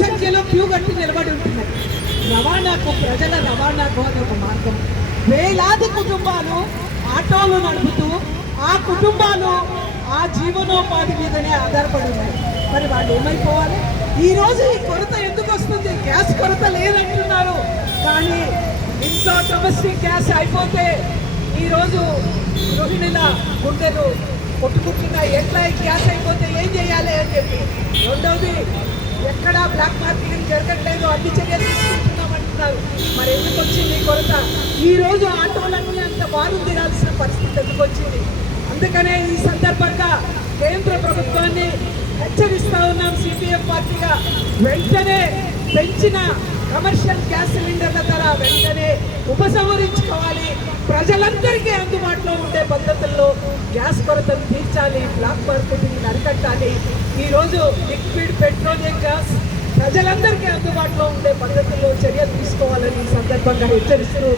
సంఖ్యలో క్యూ కట్టి నిలబడి ఉంటున్నాయి. ప్రజల రవాణాకు అది ఒక మార్గం. వేలాది కుటుంబాలు ఆటోలు నడుపుతూ ఆ కుటుంబాలు ఆ జీవనోపాధి మీదనే ఆధారపడి ఉన్నాయి. మరి వాళ్ళు ఏమైపోవాలి? ఈరోజు ఈ కొరత ఎందుకు వస్తుంది? గ్యాస్ కొరత లేదంటున్నారు, కానీ ఇంట్లో డొమెస్టిక్ గ్యాస్ అయిపోతే ఈరోజు గృహిణుల గుండెలు కొట్టుకుంటున్నాయి. ఎట్లా గ్యాస్ అయిపోతే ఏం చేయాలి అని చెప్పి. రెండవది, ఎక్కడా బ్లాక్ మార్కెటింగ్ జరగట్లేదు, అన్ని చర్యలు తీసుకుంటున్నాం అంటున్నారు. మరి ఎందుకు వచ్చింది కొరత? ఈరోజు ఆటోలన్నీ అంత బారు తీరాల్సిన పరిస్థితి ఎందుకు వచ్చింది? అందుకనే ఈ సందర్భంగా కేంద్ర ప్రభుత్వాన్ని హెచ్చరిస్తా ఉన్నాం. సిపిఎం పార్టీగా వెంటనే పెంచిన కమర్షియల్ గ్యాస్ సిలిండర్ల ధర వెంటనే ఉపసంహరించుకోవాలి. ప్రజలందరికీ అందుబాటులో ఉండే పద్ధతుల్లో గ్యాస్ కొరతను తీర్చాలి, బ్లాక్ మార్కెటింగ్ అరికట్టాలి. ఈరోజు లిక్విడ్ పెట్రోలియం గ్యాస్ ప్రజలందరికీ అందుబాటులో ఉండే పద్ధతుల్లో చర్యలు తీసుకోవాలని ఈ సందర్భంగా హెచ్చరిస్తూ